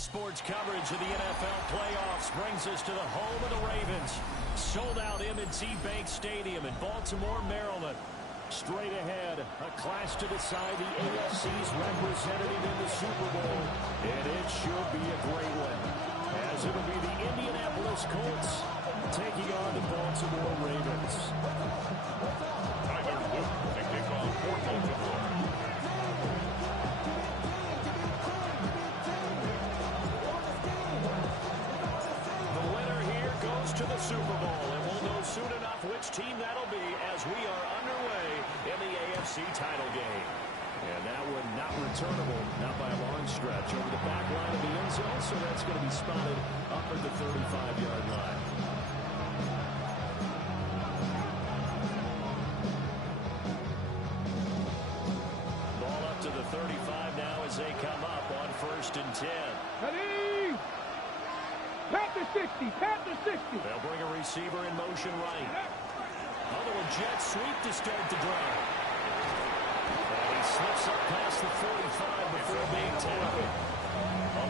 Sports coverage of the NFL playoffs brings us to the home of the Ravens. Sold out M&T Bank Stadium in Baltimore, Maryland. Straight ahead, a clash to decide the AFC's representative in the Super Bowl. And it should be a great one, as it'll be the Indianapolis Colts taking on the Baltimore Ravens. Tyler Luke to kick off for Baltimore. The winner here goes to the Super Bowl, and we'll know soon enough which team that'll be as we are underway in the AFC title game. And that one not returnable, not by a long stretch, over the back line of the end zone, so that's going to be spotted up at the 35-yard line. Ball up to the 35 now as they come up on 1st and 10. Ready? Panther 60, Panther 60. They'll bring a receiver in motion right. A little jet sweep to start the drive. And he slips up past the 45 before being tackled.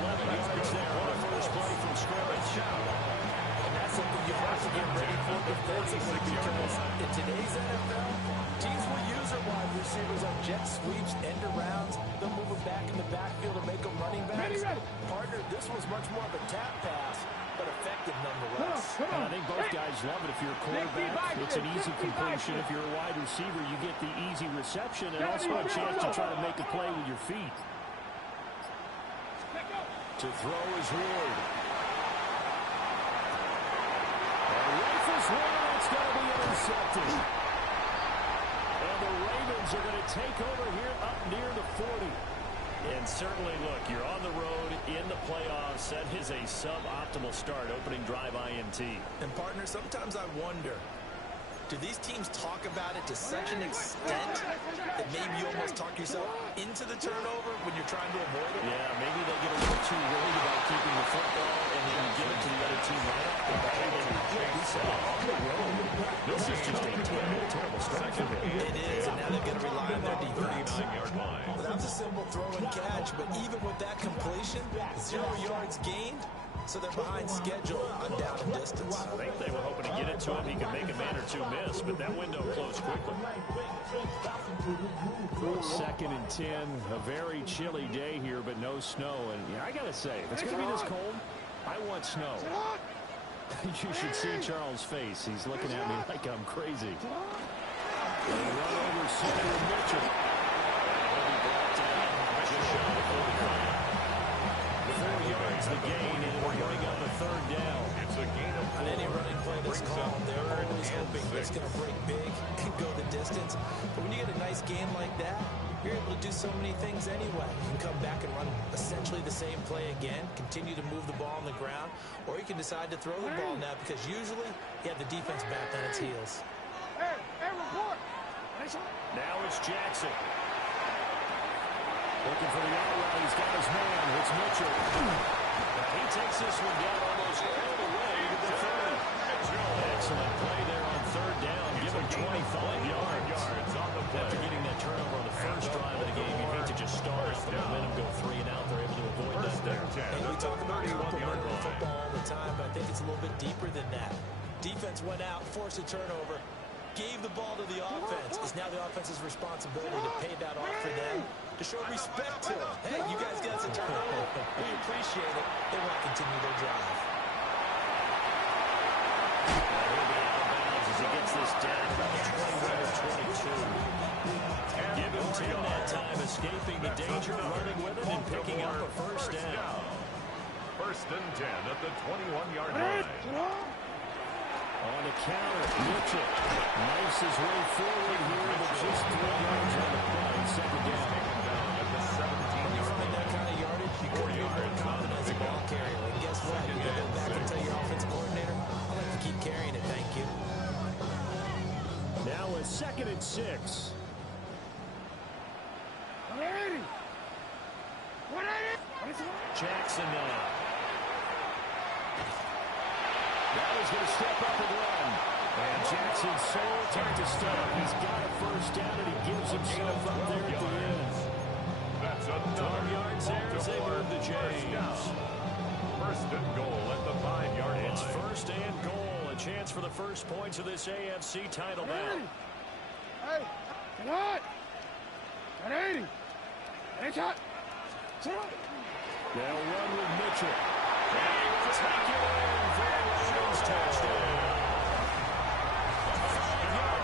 11 yards there on the first play from scrimmage. And that's something you have to get ready for defensively, because in today's NFL, teams will use their wide receivers on jet sweeps, end arounds. They'll move them back in the backfield and make them running backs. Partner, this was much more of a tap pass, but effective nonetheless. And I think both guys love it. If you're a quarterback, it's an easy completion. If you're a wide receiver, you get the easy reception and also a chance to try to make a play with your feet. To throw is Ward. And rifles one, it's going to be intercepted. And the Ravens are going to take over here up near the 40. And certainly, look, you're on the road in the playoffs. That is a suboptimal start, opening drive INT. And, partner, sometimes I wonder, do these teams talk about it to such an extent that maybe you almost talk yourself into the turnover when you're trying to avoid it? Yeah, maybe they get a little too worried about keeping the football and then you give it to the other team right off the bat. We said on the road. This is just a terrible start for them. It is, and now they've got to rely on their defense. 39-yard line. Well, that was a simple throw and catch, but even with that completion, 0 yards gained, so they're behind schedule on down and distance. I think they were hoping to get it to him. He could make a man or two miss, but that window closed quickly. 2nd and 10, a very chilly day here, but no snow. And yeah, I got to say, if it's going to be this cold, I want snow. You should see Charles' face. He's looking at me like I'm crazy. They run over center Mitchell. He'll be brought down just shy of 45. 4 yards the gain, and we're going up a 3rd down. It's a gain of 4. On any running play that's called, they're always hoping it's going to break big and go the distance. But when you get a nice gain like that, you're able to do so many things anyway. You can come back and run essentially the same play again, continue to move the ball on the ground, or you can decide to throw the ball now, because usually you have the defense back on its heels. Report. Now it's Jackson. Looking for the outlet. He's got his man. It's Mitchell. He takes this one down almost all the way to the 30. Excellent play there on 3rd down. Give him 25 yards. After getting that turnover on the first drive of the game, you hate to just start off the momentum, go 3 and out. They're able to avoid that there. And we talk about complementary football all the time, but I think it's a little bit deeper than that. Defense went out, forced a turnover, gave the ball to the offense. It's now the offense's responsibility to pay that off for them, to show respect to them. Hey, you guys got us a turnover. We appreciate it. They want to continue their drive. He'll be out of bounds as he gets this down about the 21-22. Give him 10 that time, escaping the danger, running with it, and picking up a 1st down. 1st and 10 at the 21-yard line. On the counter, Mitchell knifes his way forward here, but just 3 yards on the play. 2nd down. At the 17. When you find that kind of yardage, you couldn't be more confident as a ball carrier. And guess what? You go back and tell your offensive coordinator, I'd like to keep carrying it, thank you. Now a 2nd and 6. Jackson now. Now he's going to step up and run. And Jackson's so tough to stop. He's got a 1st down, and he gives himself up there at the end. That's another 12 yards there as they move to James. first and goal at the 5-yard line. It's first and goal. A chance for the first points of this AFC title bout. Hey, come on. At 80. It's hot. They'll run with Mitchell. And he will take it in for a Ravens touchdown.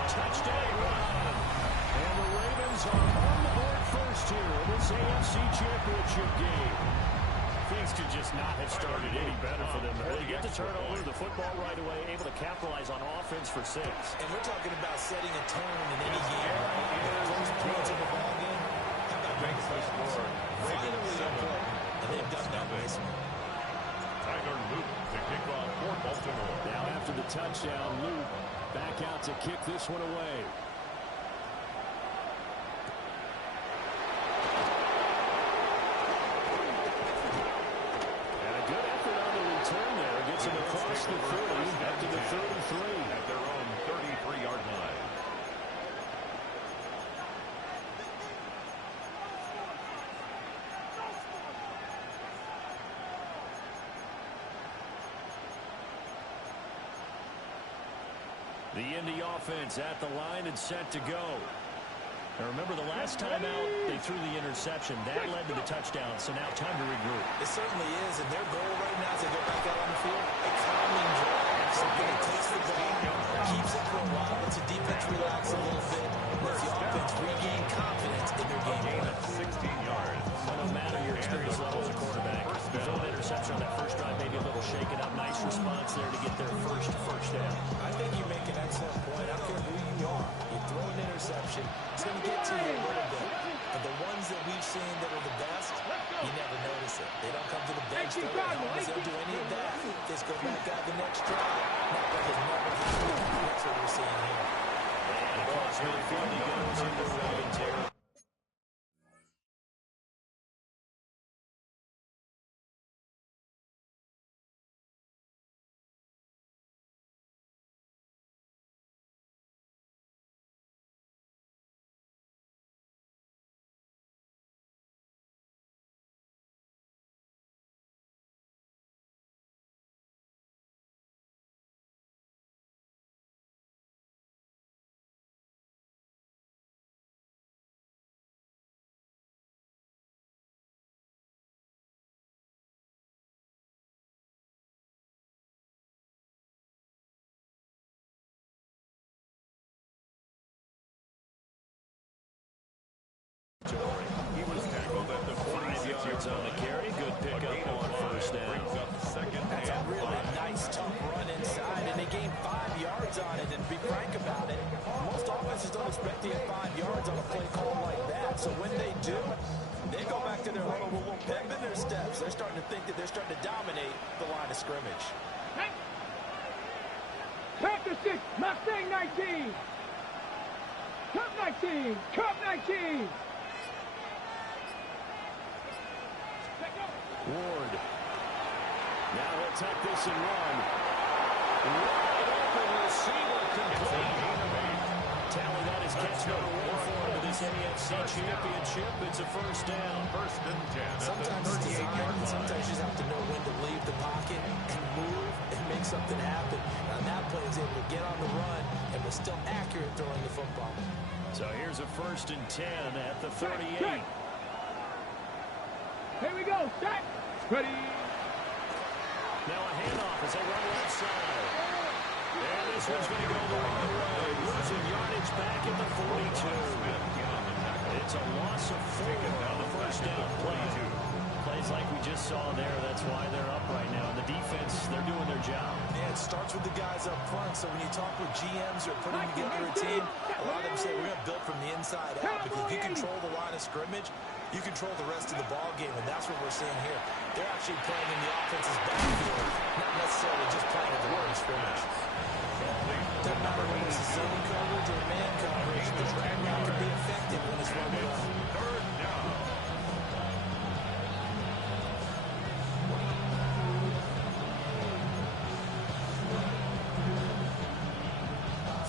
Touchdown run. And the Ravens are on the board first here in this AFC Championship game. Things could just not have started any better for them. They get to turn over the football right away, able to capitalize on offense for 6. And we're talking about setting a tone in any game, right? First points in the ball game. How about Makes the score. finally important? And they've done that nicely. Tyler Luke to kick off for Baltimore. Now after the touchdown, Luke back out to kick this one away. And a good effort on the return there. Gets him across the 30 up to the 33. At their own 33-yard line. The Indy offense at the line and set to go. Now remember, the last time out, they threw the interception. That led to the touchdown, so now time to regroup. It certainly is, and their goal right now as they go back out on the field, a calming drive. Somebody takes the ball, keeps it for a while, lets the defense relax a little bit, lets the offense regain confidence in their game plan. 16 yards. Well, no matter your experience level as a quarterback, you throw an interception on that first drive, maybe a little shaken up. Nice response there to get their first down. I think you make an excellent point. I don't care who you are. You throw an interception, it's going to get to you a little bit. But the ones that we've seen that are the best, you never notice it. They don't come to the bench. They don't do any of that. Just go back out the next drive. Not like it's never happened. That's what we're seeing here. And across midfield, he goes into Ravens territory. He was tackled at the 46-yard on the carry. Good pickup on first down. Brings up second That's a and really 5. nice, tough run inside, and they gained 5 yards on it. And to be frank about it, most offenses don't expect to get 5 yards on a play call like that. So when they do, they go back to their huddle with a little pep in their steps. They're starting to think that they're starting to dominate the line of scrimmage. Panther 6, Mustang 19. Cup 19, Cup 19. Ward. Now he'll tuck this and run. Wide open receiver complete. Tally that is catch number 1 for him to this AFC Championship. It's a first down. First and 10 Sometimes at the it's 38-yard design, line. sometimes you just have to know when to leave the pocket and move and make something happen. And that play is able to get on the run and was still accurate throwing the football. So here's a first and 10 at the 38. Here we go, set. Ready. Now a handoff as they run left side. And this one's going to go the wrong way. Losing yardage back at the 42. It's a loss of 4 on the first down play. Plays like we just saw there. That's why they're up right now. And the defense, they're doing their job. Yeah, it starts with the guys up front. So when you talk with GMs or putting together a team, a lot of them say we're going to build from the inside out. Because if you control the line of scrimmage, you control the rest of the ball game, and that's what we're seeing here. They're actually playing in the offense's backfield, not necessarily just playing at the line of scrimmage. Doesn't matter whether it's zone coverage or man coverage, the drag route can be effective when it's run well. Third down.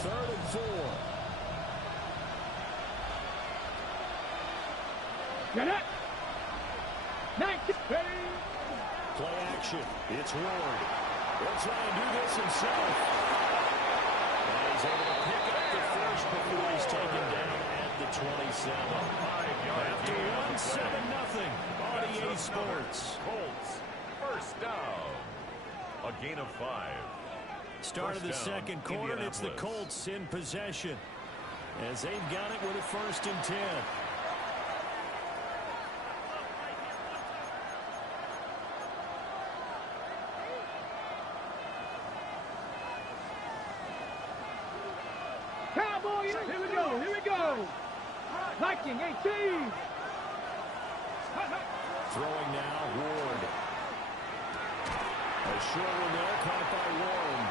Third and 4. Get it. 19. Ready. Play action. It's Ward. He'll try and do this himself. And he's able to pick up the first before he's taken down at the 27. After 1-7-0 on EA Sports. Colts, first down. A gain of 5. Start of the second quarter, and it's the Colts in possession as they've got it with a 1st and 10. Cowboys, here we go, here we go. Viking 18. Throwing now, Ward. A short one there, caught by Warren.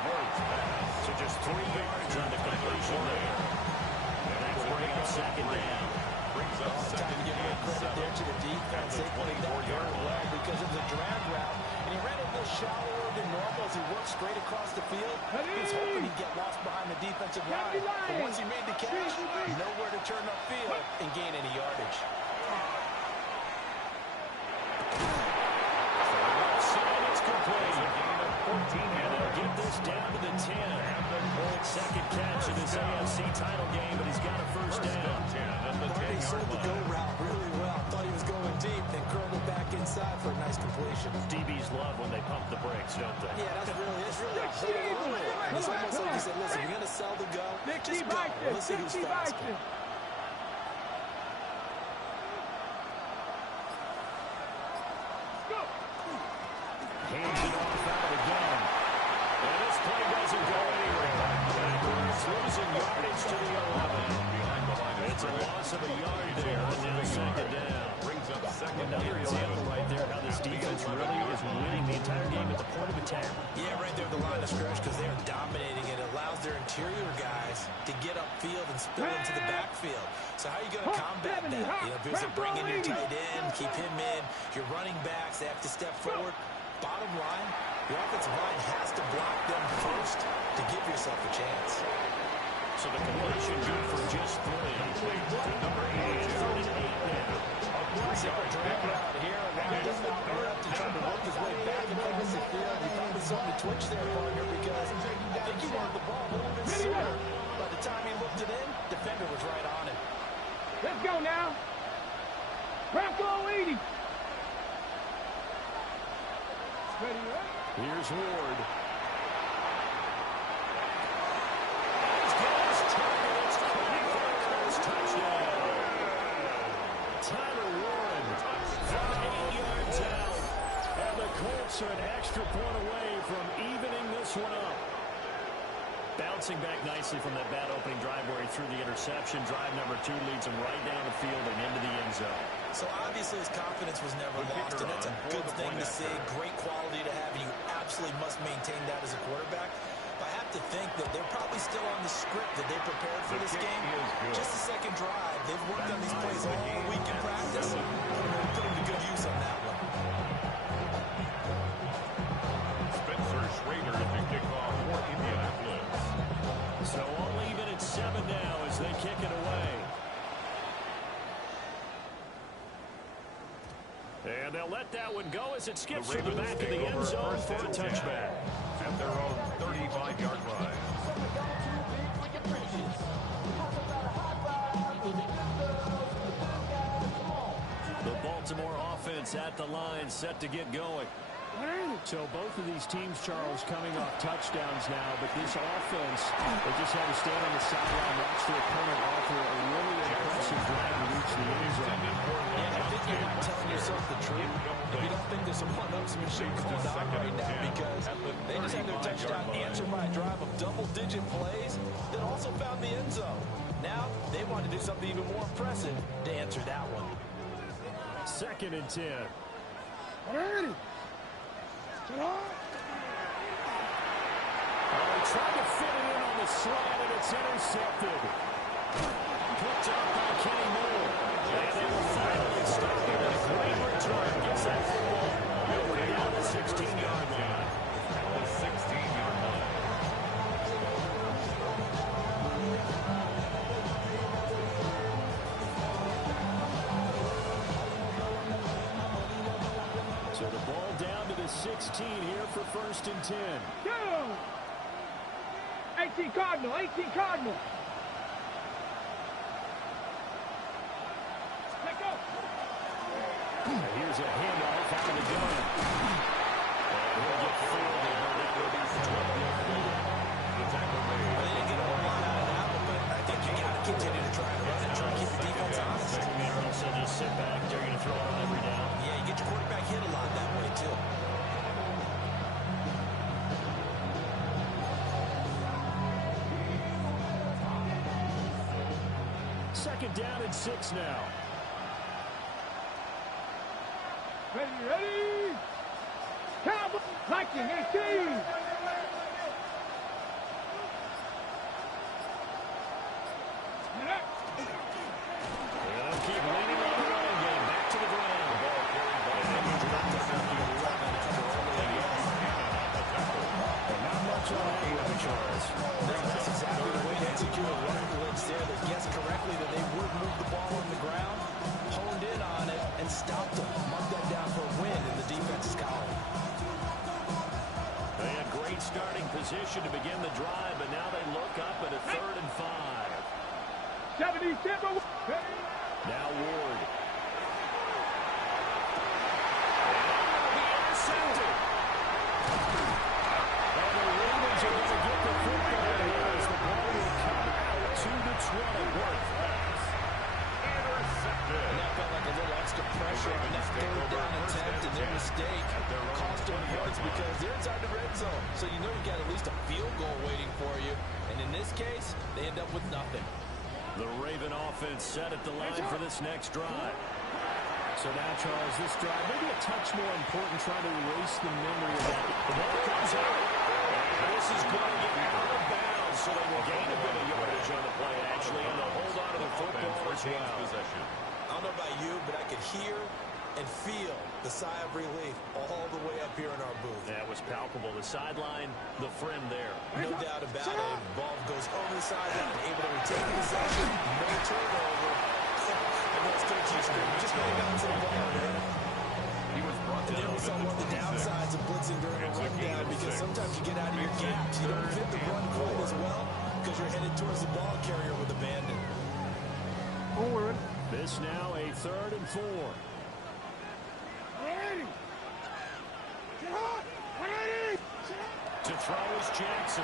So just 3 yards on the completion there. And that will bring up 2nd down. Brings up Time to give credit there to the defense. They played that very well because it was a drag route, and he ran it a little shallower than normal as he worked straight across the field. He was hoping he'd get lost behind the defensive line, but once he made the catch, nowhere to turn upfield and gain any yardage. It's complete. And they'll get this down to the 10. 2nd catch in this AFC title game, but he's got a 1st down. He sold the go route really well. Thought he was going deep, then curled it back inside for a nice completion. DBs love when they pump the brakes, don't they? Yeah, that's really a whole rule. And it's almost like he said, listen, you're going to sell the go, just go. Let's see who's faster. Hands it off out again. And this play doesn't go anywhere. Backwards, losing yardage to the 11. It's a loss of a yard there, and now 2nd down. Brings up 2nd. Another example right there how this defense really is winning the entire game at the point of attack. Yeah, right there at the line of scrimmage because they are dominating. It allows their interior guys to get upfield and spill into the backfield. So how are you going to combat that? You know, because they're bringing your tight end, keep him in. Your running backs, they have to step forward. Bottom line, your offensive line has to block them first to give yourself a chance. So the completion good for just 3. Number 8 is 38 now. Simple drag route here. Now he doesn't out to try to work his way back across the field. He probably saw the twitch there, partner, because I think he wanted the ball a little bit sooner. By the time he looked it in, defender was right on him. Let's go now. Bronco 80. Ready, right? Here's Ward. Touchdown. Tyler Warren from 8 yards out. And the Colts are an extra point away from evening this one up. Bouncing back nicely from that bad opening drive where he threw the interception. Drive number 2 leads him right down the field and into the end zone. So obviously his confidence was never lost, and that's a good thing to see. Great quality to have, and you absolutely must maintain that as a quarterback. But I have to think that they're probably still on the script that they prepared for this game. Just the second drive. They've worked on these plays all week in practice. Put them to good use on that one. Spencer Schrader to kick off for Indianapolis. So all even at 7 now as they kick it away. And they'll let that one go as it skips to the back of the end zone for a touchback. At their own 35-yard line. The Baltimore offense at the line set to get going. So both of these teams, Charles, coming off touchdowns now, but this offense, they just had to stand on the sideline, watch their opponent offer a really impressive drive to reach the end zone. Yeah, I think you're not telling yourself the truth if you don't think there's some one-upsmanship going on right now, because they just had their touchdown answered by a drive of double-digit plays that also found the end zone. Now they want to do something even more impressive to answer that one. 2nd and 10. Get on. They tried to fit it in on the slant, and it's intercepted. Picked up by Kenny Moore. And they will finally stop it with a great return. Gets that football moving down the 16-yard line. The 16-yard line. So the ball down to the the 16 here for 1st and 10. Go! 18 Cardinal, 18 Cardinal. Let go. Here's a handoff out of the gun. And he'll get fielded. That will be for 12 yards. The tackle made. Well, they didn't get a whole lot out of that one, but I think you got to continue to try and run it, try to keep the defense honest. Also just sit back. They're going to throw it on every down. Yeah, you get your quarterback hit a lot that way, too. Second down and 6 now. Ready. Cowboy. Viking, 18. They'll keep leaning on the running game. Back to the ground. The ball carried by Edmonds back to the 11 after only a yard. Not much on that one, Charles. No, that's exactly the way to execute a run blitz there. They guessed correctly that they would move the ball on the ground, honed in on it, and stopped them. Marked that down for a win in the defense's column. They had great starting position to begin the drive, but now they look up at a 3rd and 5. 77. Now Ward. And the Ravens are going to get the football here as the ball will come out to the 20. Worth pass. Intercepted. And that felt like a little extra pressure on that 3rd down attempt, and their mistake cost them yards because they're inside the red zone. So you know you got at least a field goal waiting for you. And in this case, they end up with nothing. The Raven offense set at the line for this next drive. So now, Charles, this drive maybe a touch more important, trying to erase the memory of that. The ball comes out. And this is going to get out of bounds, so they will gain a bit of yardage on the play, actually, and they'll hold on to the football as well. Possession. I don't know about you, but I could hear and feel the sigh of relief all the way up here in our booth. That was palpable. The sideline, the friend there. No doubt about it. Ball goes over the sideline, able to retain possession, no turnover. And those coaches just hang on to the ball, man. He was brought down. There was some of the downsides of blitzing during a rundown because sometimes you get out of your gaps. You don't fit the run quite as well because you're headed towards the ball carrier with abandon. Forward. This now a 3rd and 4. 180. To throw is Jackson.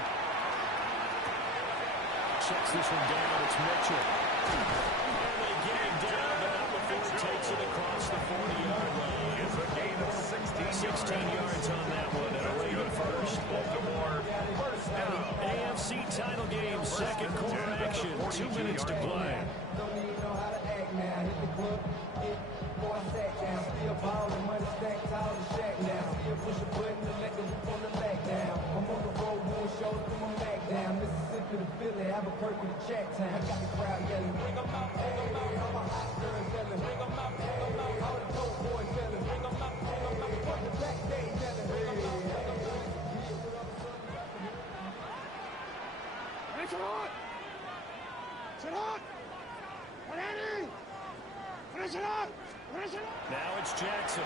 Checks this one down. It's Mitchell. And they get him down, but not before he takes it across the 40-yard line. It's a gain of 16 yards on that one, and a Raven first. Baltimore first down. AFC title game, second quarter action. 2 minutes to play. Don't even know how to act now. Hit the club, hit, boy, sat down. Still ballin', money stacked tall to shack now. Still push a button to let the roof on the back down. I'm on the road doing shows, put my back down. Mississippi to Philly, Albuquerque to Chacktown. I got the crowd yelling, bring 'em out, hey, I'm a hot girl yelling, bring 'em out, hey, all the dope boys yelling, bring 'em out, fuck the backstage yelling, bring 'em out, It's hot. Sit hot. 180. Finish it up. Finish it up. Now it's Jackson.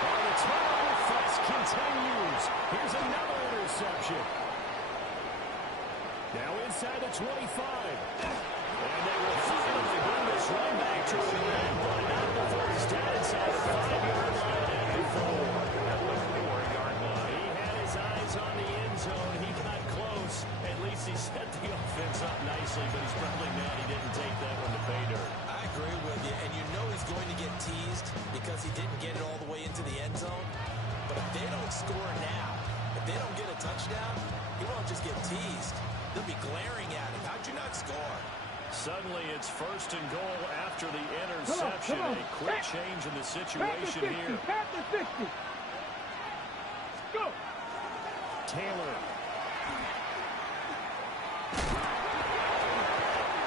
Oh, the turnover fuss continues. Here's another interception. Now inside the 25. And they will finally bring this run back to a win, but not before he's down inside the 5-yard line at the 4. That was the 4-yard line. He had his eyes on the end zone. He got close. At least he set the offense up nicely, but he's probably mad he didn't take that one to pay dirt. I agree with you, and you know he's going to get teased because he didn't get it all the way into the end zone. But if they don't score now, if they don't get a touchdown, he won't just get teased. They'll be glaring at him. How'd you not score? Suddenly it's 1st and goal after the interception. Come on. A quick change in the situation here. Pat the 60. Go. Taylor.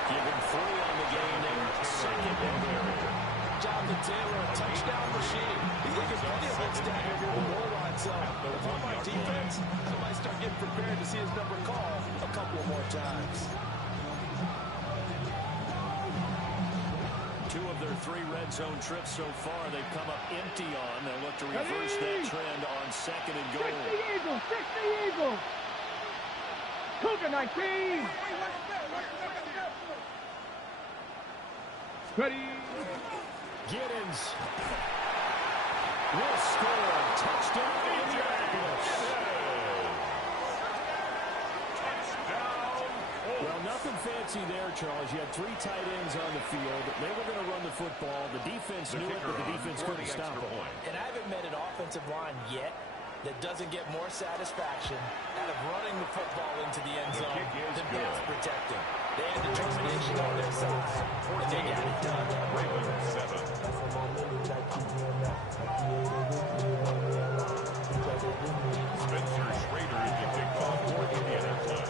Given 3 on the game and 2nd and very. Jonathan Taylor, a touchdown machine. He's making plenty of hits down here near the goal line. So if I'm on defense, I might start getting prepared to see his number called a couple more times. 2 of their 3 red zone trips so far, they've come up empty on. They'll look to reverse that trend on 2nd and goal. 60 Eagles! Cougar 19! Ready! Giddens will score. Touchdown, Indianapolis. Well, nothing fancy there, Charles. You had 3 tight ends on the field. They were going to run the football. The defense knew it, but the defense couldn't stop it. And I haven't met an offensive line yet that doesn't get more satisfaction out of running the football into the end zone than pass protecting. They had determination on their side, and they got it done. Spencer Schrader is the kickoff for Indianapolis.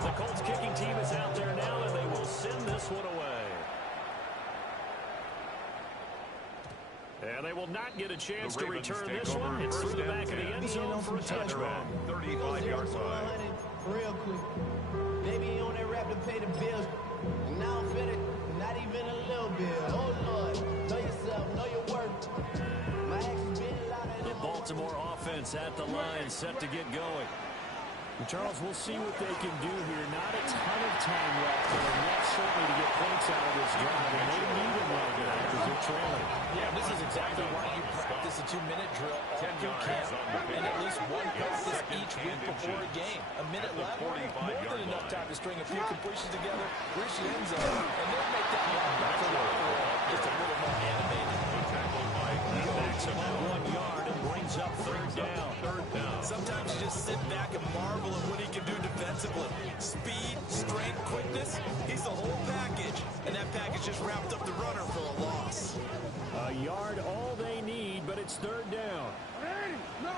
The Colts kicking team is out there now, and they will send this one away. And they will not get a chance to return this one. It's through the back of the end zone for a touchback. 35-yard line. Real quick. Baby on that rap to pay the bills. And now I'm fitted, not even a little bit. Oh, Lord. Know yourself, know your worth. My actions been louder The Baltimore offense at the line, set to get going. And Charles, we'll see what they can do here. Not a ton of time left, but enough certainly to get points out of this drive. And they need them right now because they're trailing. Yeah, this is exactly why you practice a 2-minute drill all through camp, and at least one practice each week before a game. A minute left, more than enough time to string a few completions together, reach the end zone, and then make that linebacker just a little more animated. Backs him up 1 yard and brings up 3rd down. Sometimes you just sit back and marvel at what he can do defensively. Speed, strength, quickness, he's the whole package. And that package just wrapped up the runner for a loss. A yard all they need, but it's 3rd down. No.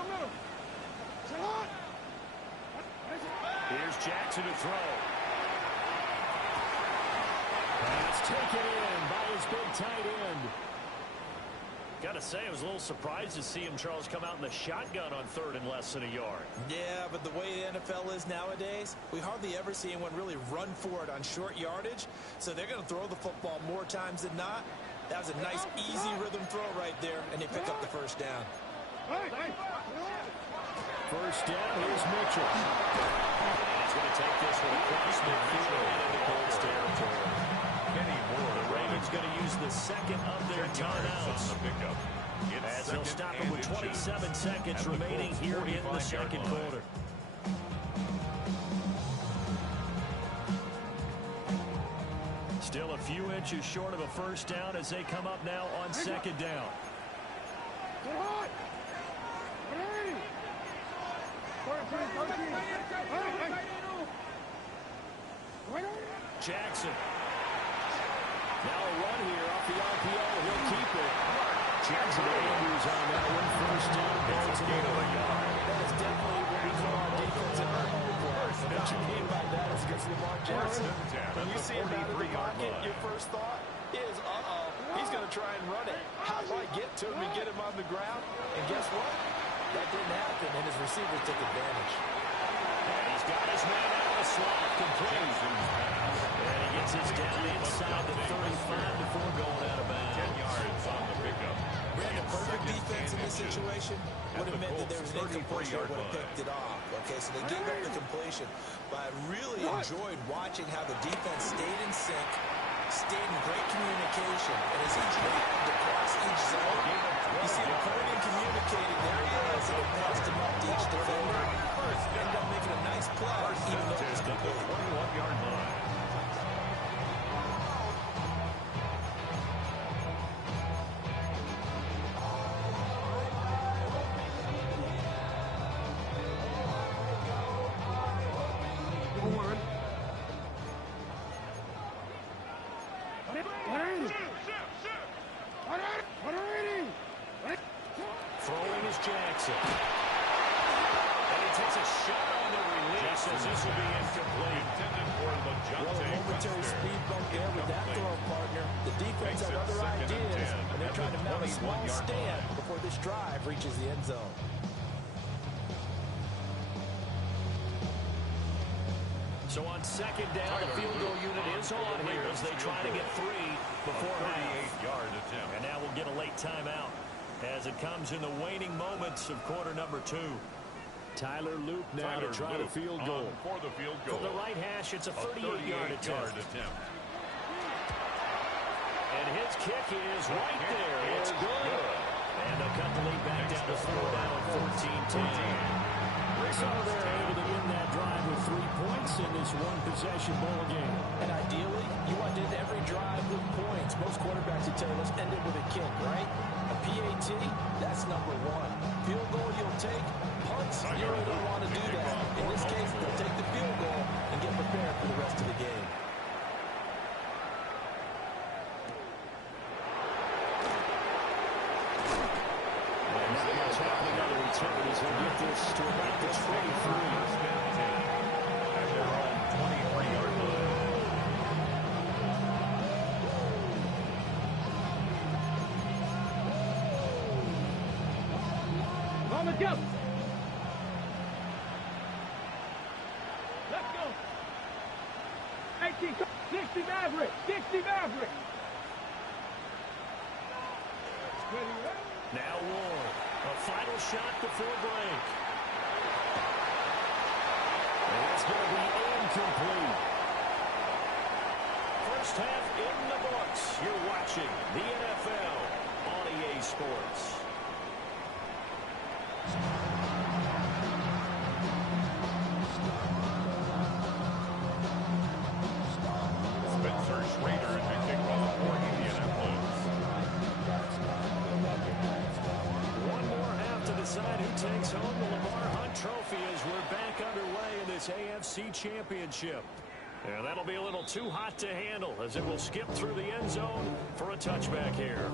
Here's Jackson to throw. Pass taken in by his big tight end. Got to say, I was a little surprised to see him, Charles, come out in the shotgun on 3rd and less than a yard. Yeah, but the way the NFL is nowadays, we hardly ever see anyone really run for it on short yardage. So they're going to throw the football more times than not. That was a nice, easy rhythm throw right there, and they pick up the 1st down. 1st down, here's Mitchell. He's going to take this one across midfield and into Colts territory. The Ravens going to use the 2nd of their timeouts, as they'll stop him with 27 seconds remaining here in the 2nd quarter. Still a few inches short of a 1st down as they come up now on 2nd down. Jackson. Now a run here off the RPO. He'll keep it. Jackson Andrews on that one. 1st down. Baltimore. That is definitely what we call our defense in our home course. What you mean by that is against Lamar Jackson. When you see him out of the pocket, your first thought is, he's going to try and run it. How do I get to him and get him on the ground? And guess what? That didn't happen, and his receivers took advantage. And he's got his man out of the slot. Complete. And he gets his down inside the 35 before going out of bounds. 10 yards on the pickup. Ran a perfect defense in this situation would have meant that there was an incompletion that would have picked it off. Okay, so they gave up the completion. But I really enjoyed watching how the defense stayed in sync, stayed in great communication, and as he traveled across each zone, you see him pointing, communicating, there he is, and it passed him up to each defender. Ended up making a nice play, even though it was complete. 21-yard line. Throwing is Jackson. And he takes a shot on the release as this will be incomplete. Intended for Well, a momentary speed bump there with that throw, partner. The defense had other ideas, and they're trying to mount a small stand before this drive reaches the end zone. So on 2nd down, the field goal unit is on here as they try to get 3 before half. 38-yard attempt. And now we'll get a late timeout as it comes in the waning moments of quarter number 2. Tyler Luke now to try the field goal. For the field goal. From the right hash, it's a 38-yard attempt. And his kick is right there. It's good. And they'll cut the lead back down to 4 now at 14-10. So they're able to win that drive with 3 points in this one-possession ball game. And ideally, you want to end every drive with points. Most quarterbacks would tell you, let's end it with a kick, right? A PAT, that's number 1. Field goal you'll take. Punts, you really don't want to do that. In this case, they'll take the field goal and get prepared for the rest of the game. As we get this to about the 23. At their own 23-yard line. Mama, go! Let's go! 18, 60 Maverick! 60 Maverick! Now Ward. A final shot before break. And it's going to be incomplete. First half in the books. You're watching the NFL on EA Sports. Spencer Schrader to kick off for Indianapolis. Decide who takes home the Lamar Hunt Trophy as we're back underway in this AFC Championship. And that'll be a little too hot to handle as it will skip through the end zone for a touchback here.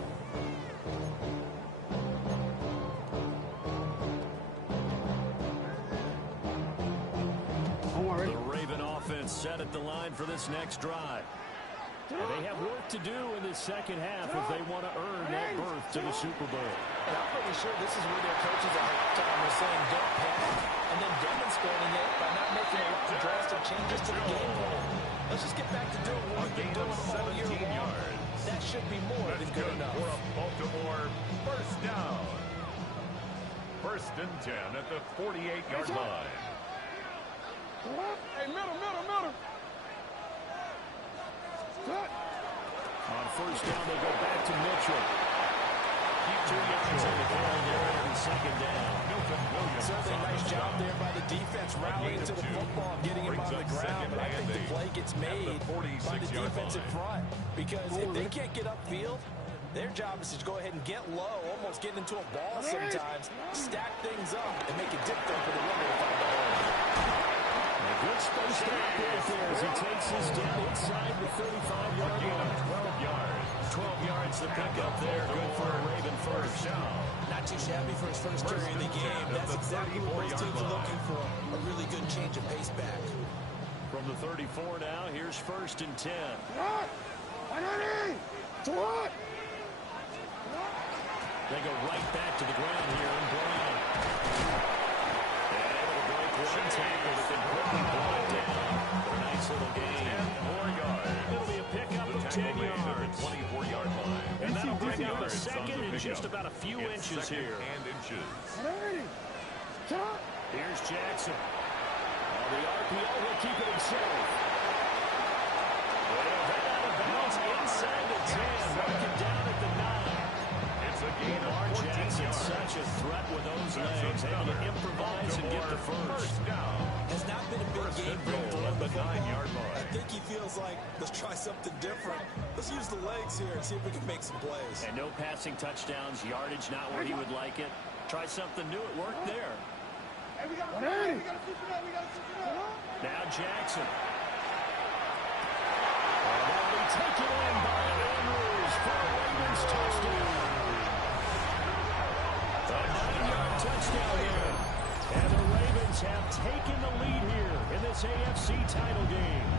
The Raven offense set at the line for this next drive. And they have work to do in this second half if they want to earn that berth to the Super Bowl. And I'm pretty sure this is where their coaches at the time were saying don't panic, and then demonstrating it by not making a lot of drastic changes to the game plan. Let's just get back to doing what we've been doing all year long. That should be more than good enough. For a Baltimore first down. First and 10 at the 48-yard line. Hey, middle! On first down, they go back to Mitchell. Keep 2 yards on the carry there on second down. Certainly a nice job there by the defense rallying to the football, getting him on the ground. But I think the play gets made by the defense in front. Because if they can't get upfield, their job is to go ahead and get low, almost get into a ball sometimes, stack things up, and make it difficult for the runner to find the hole. Good space to operate there as he takes this down inside the 35-yard line. 12 yards to pick up there. Good for a Raven first. Not too shabby for his first carry of the game. That's exactly what most teams are looking for. A really good change of pace back. From the 34 now, here's first and 10. They go right back to the ground here in Brown. And able to break one tackle but then quickly brought down for a nice little gain. 10 yards. It'll be a pickup of 10 yards. 24-yard line. And that'll bring up a second and just about a few inches here. Here's Jackson. The RPO will keep it himself. They'll head out of bounds inside the 10. Working down at the 9. It's a gain of 14 Jackson's yards. such a threat with those legs. Able to improvise and get the first. down. Has not been a big game for him at the 9-yard I line. think he feels like, let's try something different. Let's use the legs here and see if we can make some plays. And no passing touchdowns, yardage not where he would like it. Try something new. It worked there. Hey, we got to switch it up. Now Jackson. And that'll be taken in by Andrews for a Ravens touchdown. A 9-yard touchdown here. And the Ravens have taken the lead here in this AFC title game.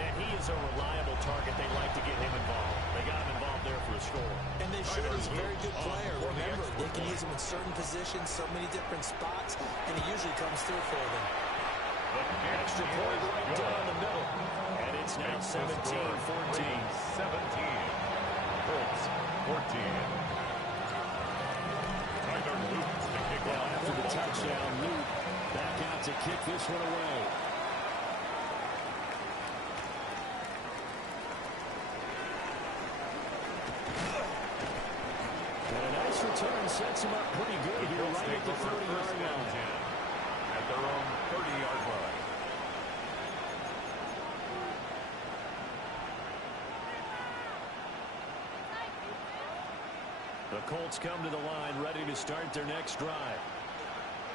And he is a reliable target. They'd like to get him involved. They got him involved there for a score. And they should. He's a very good player. Remember, they can use him in certain positions, so many different spots, and he usually comes through for them. Extra point right down the middle. And it's It's now 17-14. 17. Colts 14. Tyler Luke to kick Well, off. after the touchdown, Luke back out to kick this one away. And a nice return sets him up pretty good here right at the 30-yard line. At their own 30-yard line. The Colts come to the line ready to start their next drive.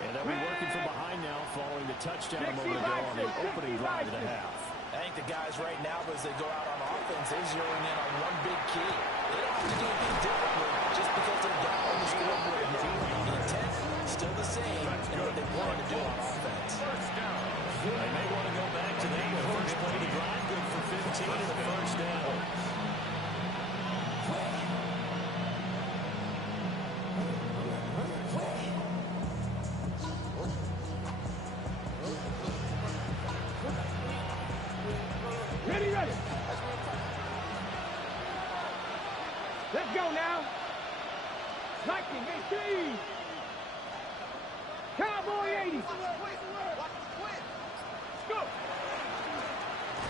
And they'll be working from behind now following the touchdown a moment ago on the opening drive of the half. I think the guys right now, as they go out on offense, they're zeroing in on one big key. They don't have to do anything differently just because they're down on the scoreboard. The intent is still the same and what they want to do on offense. They may want to go back to that first play of the drive. Good for 15 and the first down. Ready. Let's go now. Lightning, 18. Cowboy 80. Let's go.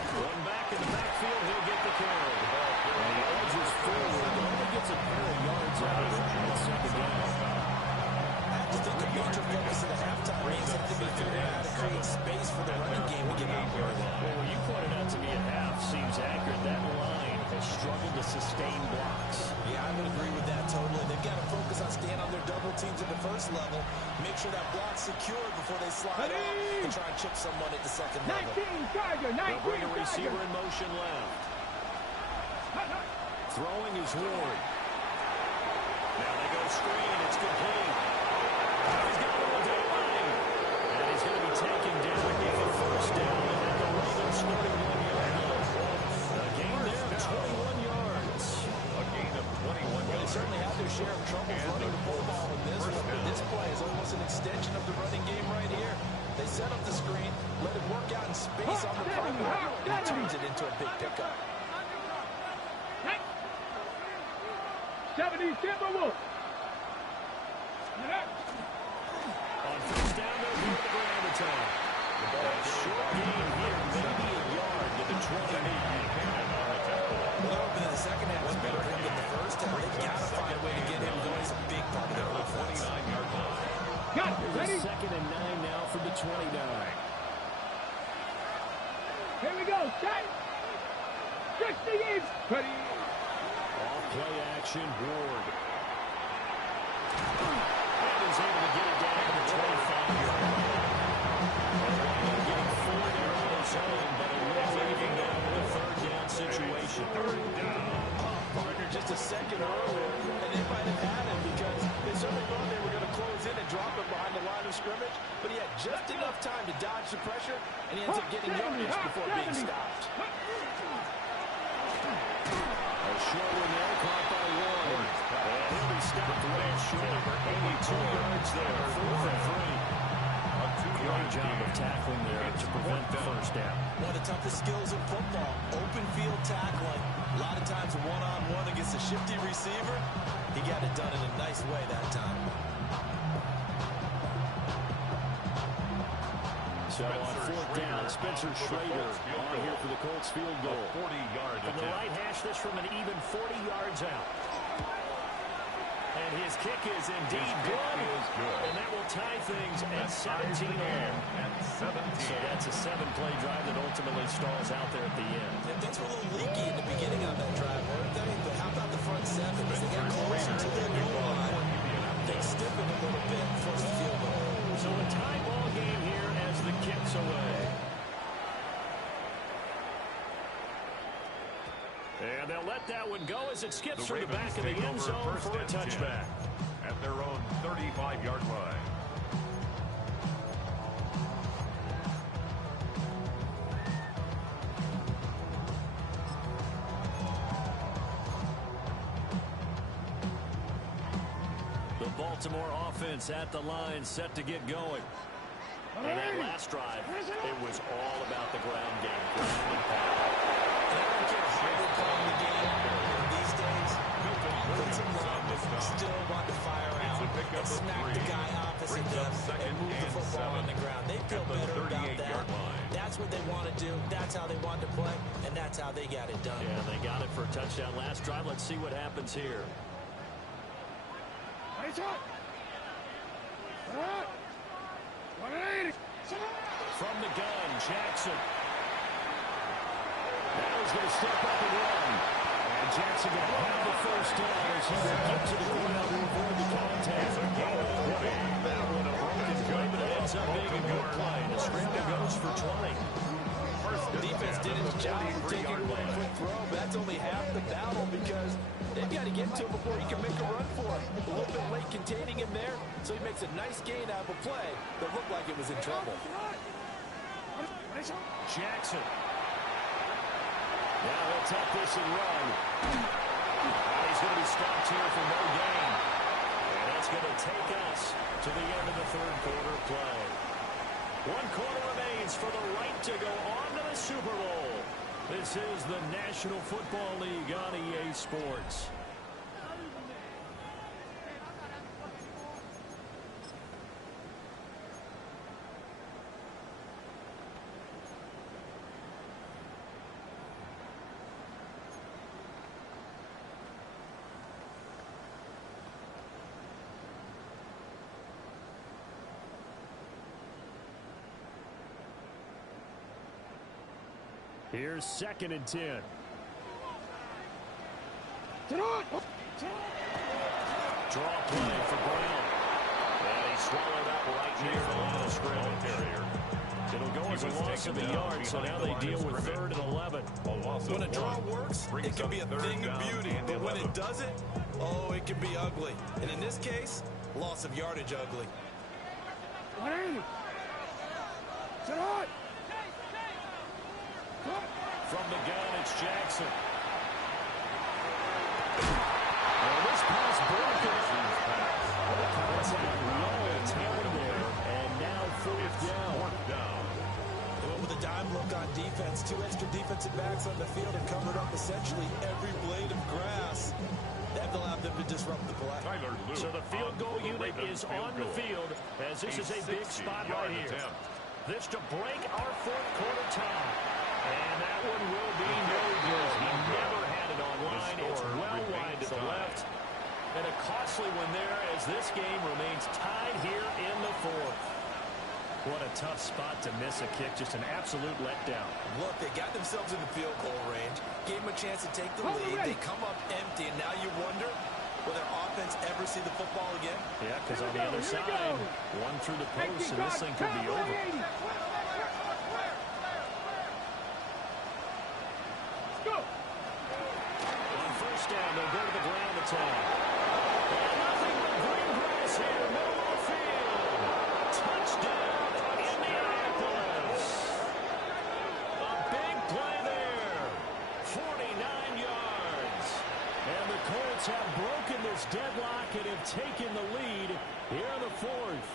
One back in the backfield, he'll get the carry. And he edges forward, only gets a pair of yards out of it. It's second down. I just think the major focus of the halftime means that to be figuring out how to create space for the running game to get out there. Well, what you pointed out to me at half seems accurate. That line has struggled to sustain blocks. Yeah, I would agree with that totally. They've got to focus on staying on their double teams at the first level, make sure that block's secure before they slide off and try and chip someone at the second level. 19 Charger, 19 They'll bring a receiver Charger. in motion left. Throwing is Ward. Now they go screen. It's complete. He's got it on the line. And he's going to be taken down again for first down at the Ravens 31-yard line. A gain there of 21 yards. A gain of 21 Well, they yards. certainly have their share of troubles running the football in this one, but this play is almost an extension of the running game right here. They set up the screen, let it work out in space on the perimeter, and he turns it into a big pickup. 70 Timberwolves. On first down, they'll go to the ground attack. A short gain here, maybe a yard to the 20. Well, the second half was better for him than the first half. They've got to find a way to get him going. He's a big part of their offense. 29-yard line. Got it. Here's Ready? a second and 9 now from the 29. Here we go. Set. 60 inch. Ready. Off play action, Ward. And is able to get it down to the 25-yard line. And getting 4 there on his own, but a little leaving now with a third down situation. Partner just a second earlier, and they might have had him because they certainly thought they were going to close in and drop him behind the line of scrimmage, but he had just enough time to dodge the pressure, and he ends up getting yardage before being stopped. A short one there, caught by Ward. And he'll be stopped right short. Only 2 yards there, 4th and 3. Great job of tackling there to prevent the first down. One of the toughest skills in football, open field tackling. A lot of times one-on-one against a shifty receiver. He got it done in a nice way that time. So on 4th down, Spencer Schrader on here for the Colts field goal. 40-yard From the attempt. right hash, this from an even 40 yards out. And his kick is indeed good. And that will tie things at 17 all. At 17. So that's a 7-play drive that ultimately stalls out there at the end. And things were a little leaky in the beginning on that drive, weren't they? But how about the front seven? As they got closer to the goal line, they stiffened a little bit and forced the field goal. So a tie ball game here as the kick's away. And they'll let that one go as it skips through the back of the end zone for a touchback. At their own 35-yard line. The Baltimore offense at the line, set to get going. And that last drive, it was all about the ground game. Ground and pound. how they got it done. Yeah, they got it for a touchdown last drive. Let's see what happens here. From the gun, Jackson. Now he's going to step up and run. And Jackson going to have the first down as he will get to the ground to avoid the contact. That one a broken play, but it ends up being a good play. The scramble goes for 20. The defense did its job taking away a quick throw, but that's only half the battle because they've got to get to him before he can make a run for it. A little bit late containing him there, so he makes a nice gain out of a play that looked like it was in trouble. Jackson. Now he'll take this and run. He's going to be stopped here for no gain. And that's going to take us to the end of the third quarter play. 1 quarter remains for the right to go on to the Super Bowl. This is the National Football League on EA Sports. Here's 2nd and 10. Draw play for Brown. And he swallowed up right near the line of scrimmage. It'll go as a loss of a yard, so now they deal with 3rd and 11. When a draw works, it can be a thing of beauty, but when it doesn't, oh, it can be ugly. And in this case, loss of yardage ugly. From the gun, it's Jackson. Well, this pass broken. Contact low there, and now 4th down. They went with a dime look on defense. 2 extra defensive backs on the field and covered up essentially every blade of grass. That allowed them to disrupt the play. So the field goal unit is on the field as this is a big spot right here. This to break our 4th quarter tie. And that one will be no good. He never had it on line. It's well wide to the left. And a costly one there as this game remains tied here in the 4th. What a tough spot to miss a kick. Just an absolute letdown. Look, they got themselves in the field goal range. Gave them a chance to take the lead. They come up empty, and now you wonder, will their offense ever see the football again? Yeah, because on the other side, one through the post, and this thing could be over. On 1st down, they'll go to the ground attack. And nothing but green grass here, middle of the field. Touchdown, Indianapolis. A big play there. 49 yards. And the Colts have broken this deadlock and have taken the lead here in the 4th.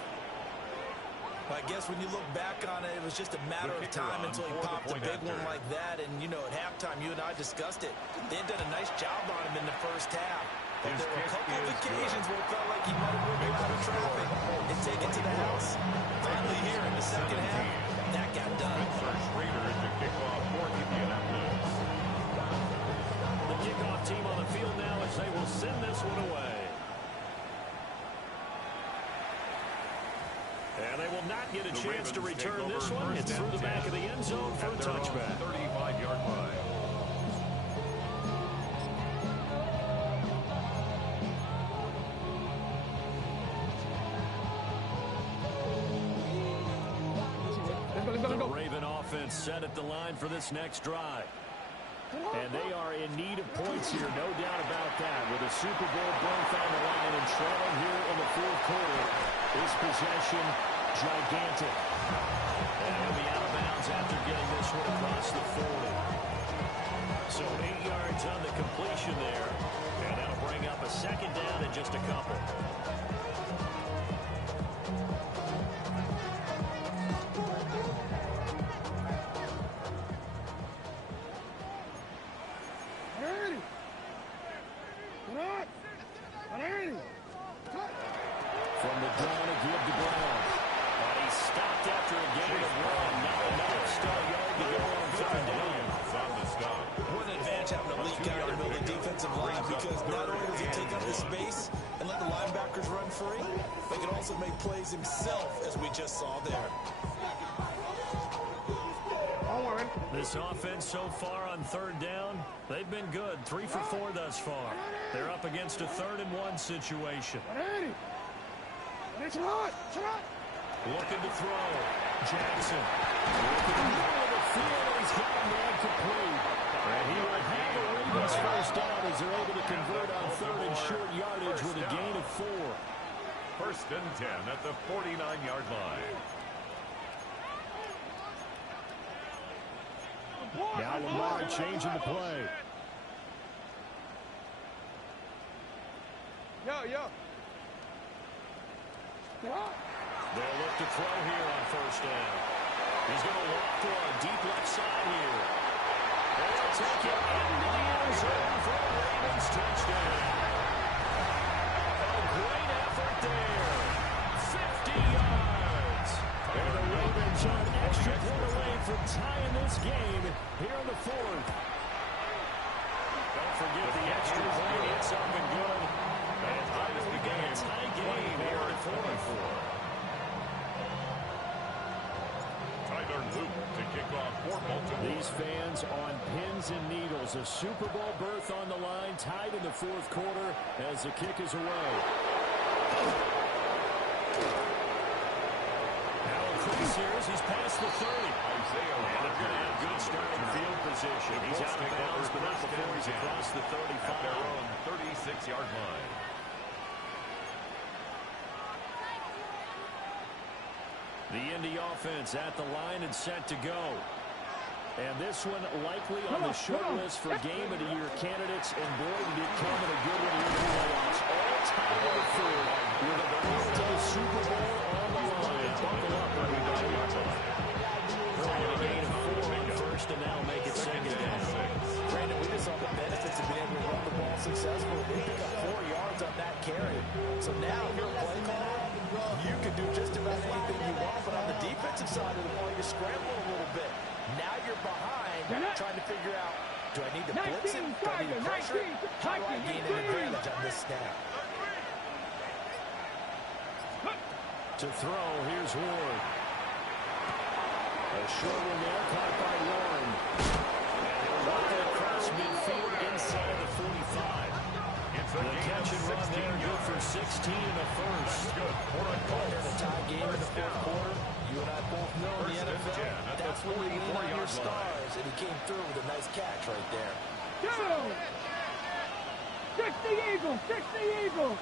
I guess when you look back on it, it was just a matter of time until he popped a big one like that. And, you know, at halftime, you and I discussed it. They had done a nice job on him in the 1st half. But there were a couple of occasions where it felt like he might have moved out of traffic and taken to the house. Finally here in the 2nd half, that got done. The kickoff team on the field now as they will send this one away. And they will not get a chance to return this one. It's through the back of the end zone for a touchback. 35-yard line. The Raven offense set at the line for this next drive. And they are in need of points here, no doubt about that. With a Super Bowl berth on the line and trailing here in the 4th quarter, this possession gigantic. And he'll be out of bounds after getting this one across the 40. So 8 yards on the completion there. And that'll bring up a 2nd down in just a couple. From the down to give to Brown. And he stopped after a gain of 1. Now another star yard to go on 3rd down. On the stop. offensive line because not only does he take up the space and let the linebackers run free, but he can also make plays himself, as we just saw there. This offense so far on third down, they've been good. 3 for 4 thus far. They're up against a 3rd-and-1 situation. Looking to throw. Jackson. Looking in the middle of the field, and he's got a man complete. And he will have the Ravens first down as they're able to convert on 3rd and short yardage with a gain of 4. 1st and 10 at the 49-yard line. Now Lamar changing the play. They'll look to throw here on 1st down. He's going to walk one deep left side here. They'll take it into the end zone for a Ravens touchdown. A great effort there. 50 yards. And the Ravens are an extra point away from tying this game here in the 4th. Don't forget the extra point. It's up and good. And ties the game. Tie game here at 44. Tyler Luke to kick off for Baltimore. These fans on pins and needles. A Super Bowl berth on the line, tied in the 4th quarter as the kick is away. Increase here as he's past the 30. Isaiah and they're going to have good starting field position. He's out of bounds, but not before he's across the 35. At their own 36-yard line. The Indy offense at the line and set to go. And this one likely on the short list for Game of the Year candidates. And boy, did it come in a good one here in the playoffs. All tied in the 4th with a path to the Super Bowl on the line. Buckle up, everybody. They'll get a gain of 4 on 1st, and that'll make it 2nd down. Brandon, we just saw the benefits of being able to run the ball successfully. They pick up 4 yards on that carry. So now, if you're a play caller, you can do just about anything you want. But on the defensive side of the ball, you're scrambling a little bit. Now you're behind, trying to figure out, do I need to blitz him? Do I need to pressure him? How do I gain an advantage on this snap? To throw, here's Ward. A short one there, caught by Warren. And he'll walk it across midfield inside the 45. The catch and run there, good for 16 in the 1st. There's a tie game in the 4th quarter. You and I both know in the NFL, that's when you lean on your stars, and he came through with a nice catch right there. Go! 60 Eagles! 60 Eagles!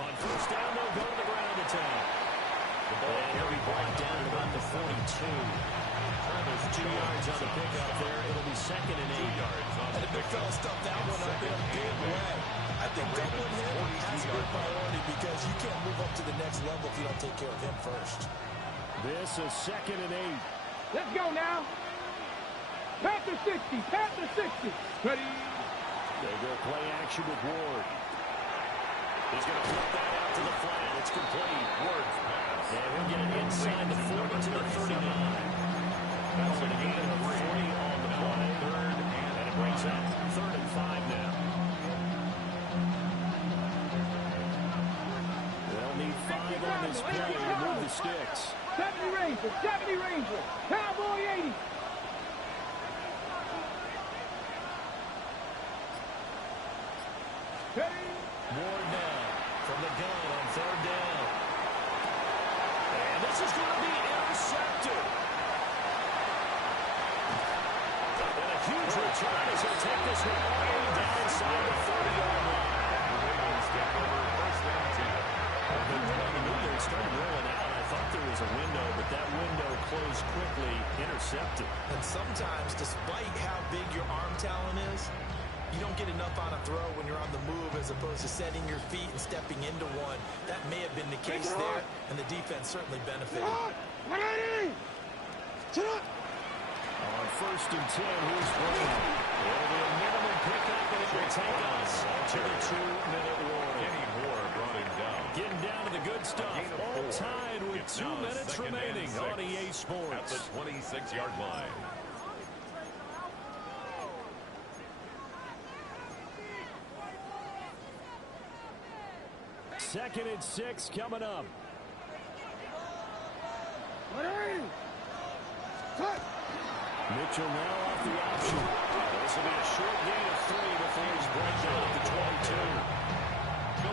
On 1st down, they'll go to the ground attack. The ball will be brought down at about the 42. There's 2 yards on the pickup there. It'll be 2nd and 8. 2 yards on And the big fella stuffed that one up in a big way. I think doubling him has to be a priority because you can't move up to the next level if you don't take care of him first. This is 2nd and 8. Let's go now. Panther 60. Panther 60. Ready? They go play action with Ward. He's going to flip that out to the flat. It's complete. Ward's pass. And he'll get it inside the 40 to the 39. That's going to gain a 40 on the play. And it brings up 3rd and 5 now. They'll need 5 on this play to move the sticks. 70 Rangers. 70 Rangers. Cowboy 80. Ready? Ward now from the gun on 3rd down. And this is going to be intercepted. And a huge return as he'll take this one all the way down inside the 30-yard line. Ravens take over 1st and 10. I knew they started rolling out. I thought there was a window, but that window closed quickly, intercepted. And sometimes, despite how big your arm talent is, you don't get enough on a throw when you're on the move as opposed to setting your feet and stepping into one. That may have been the case there, and the defense certainly benefited. 180. Sit up. On 1st and 10, here's Brown. It'll be a minimum pickup, and it will take us to the 2-minute warning. Kenny Moore brought him down. Getting down to the good stuff. All tied with 2 minutes remaining on EA Sports. At the 26-yard line. Second and 6 coming up. Mitchell now off the option. This will be a short gain of 3 before he's brought down at the 22.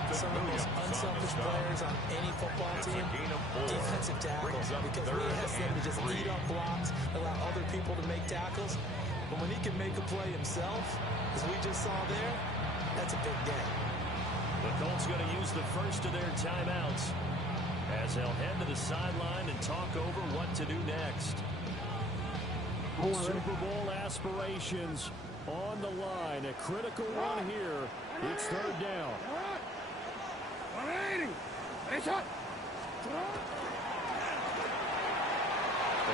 Some of the most unselfish players on any football team, defensive tackles, because we ask them to just eat up blocks, allow other people to make tackles. But when he can make a play himself, as we just saw there, that's a big day. The Colts going to use the first of their timeouts as they'll head to the sideline and talk over what to do next. Super Bowl aspirations on the line. A critical one here. It's third down. A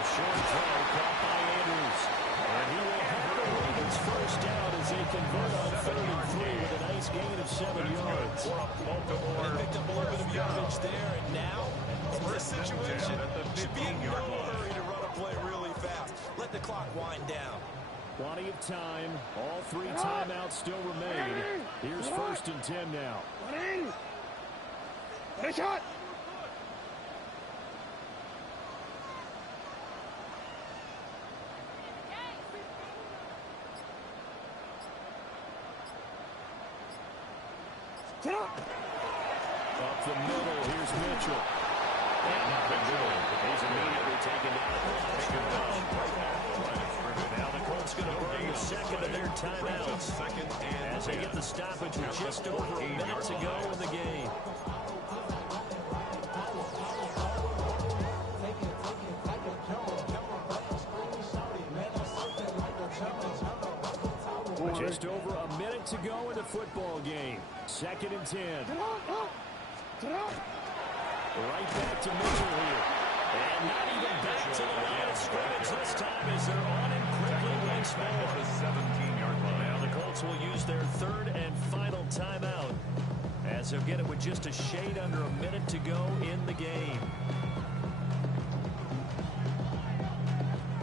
short throw caught by Andrews. And he will have the Ravens first down as they convert on 3rd and 3 with a nice gain of 7 yards. They picked up a little bit of yardage there, and now, in this situation, should be in no hurry to run a play really fast. Let the clock wind down. Plenty of time. All 3 timeouts still remain. Here's 1st and 10 now. Shot. Up the middle, here's Mitchell. And nothing doing. He's immediately taken down. Now the Colts going to burn the second of their timeouts as they get the stoppage with just over a minute to go in the game. Just over a minute to go in the football game. 2nd and 10. Right back to Mitchell here. And not even back to the line of scrimmage this time as they're on him quickly once more. The 17-yard line. Now the Colts will use their 3rd and final timeout as they'll get it with just a shade under a minute to go in the game.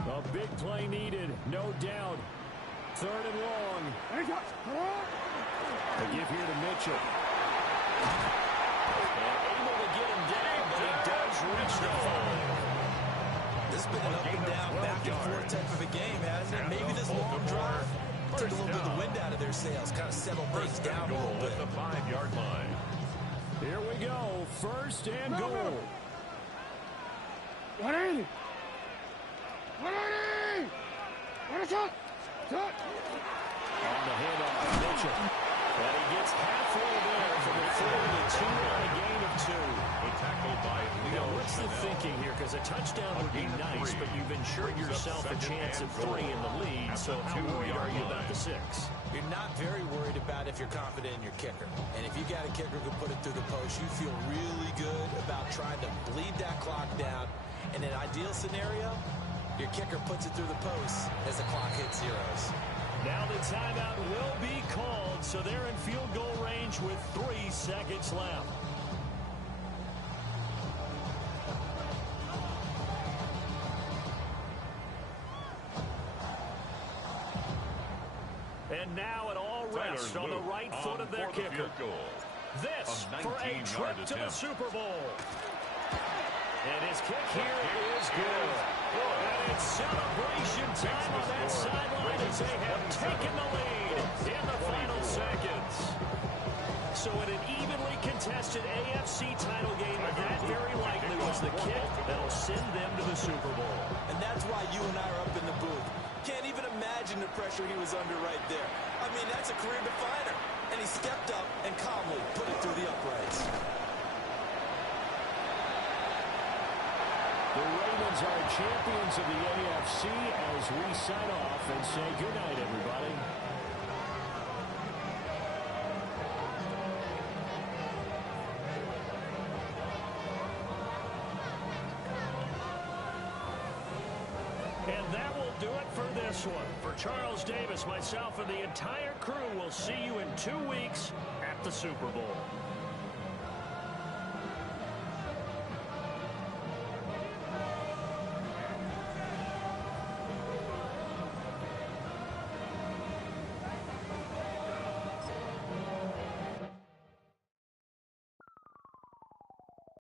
A big play needed, no doubt. 3rd and long. A give here to Mitchell. Able to get him down, but he does reach the 5. This has been an up and down, back and forth type of a game, hasn't it? Maybe this long drive took a little bit of the wind out of their sails, kind of settled things down a little bit. At the 5-yard line. Here we go. 1st and goal. 180. 180. What a shot. On the handoff, Mitchell. And he gets halfway there from the 4 to 2 on a gain of 2. The tackle by Leo. Now, what's the thinking here? Because a touchdown would be nice, but you've ensured yourself a chance at 3 in the lead. So how worried are you about the 6? You're not very worried about if you're confident in your kicker. And if you got a kicker who can put it through the post, you feel really good about trying to bleed that clock down. In an ideal scenario, your kicker puts it through the post as the clock hits zeros. Now the timeout will be called, so they're in field goal range with 3 seconds left. And now it all rests on the right foot of their kicker. This for a trip to the Super Bowl. And his kick here is good. And it's celebration time on that sideline as they have taken the lead in the final seconds. So in an evenly contested AFC title game, that very likely was the kick that'll send them to the Super Bowl. And that's why you and I are up in the booth. Can't even imagine the pressure he was under right there. I mean, that's a career definer. And he stepped up and calmly put it through the uprights. The Ravens are champions of the AFC as we sign off and say goodnight, everybody. And that will do it for this one. For Charles Davis, myself, and the entire crew, will see you in 2 weeks at the Super Bowl.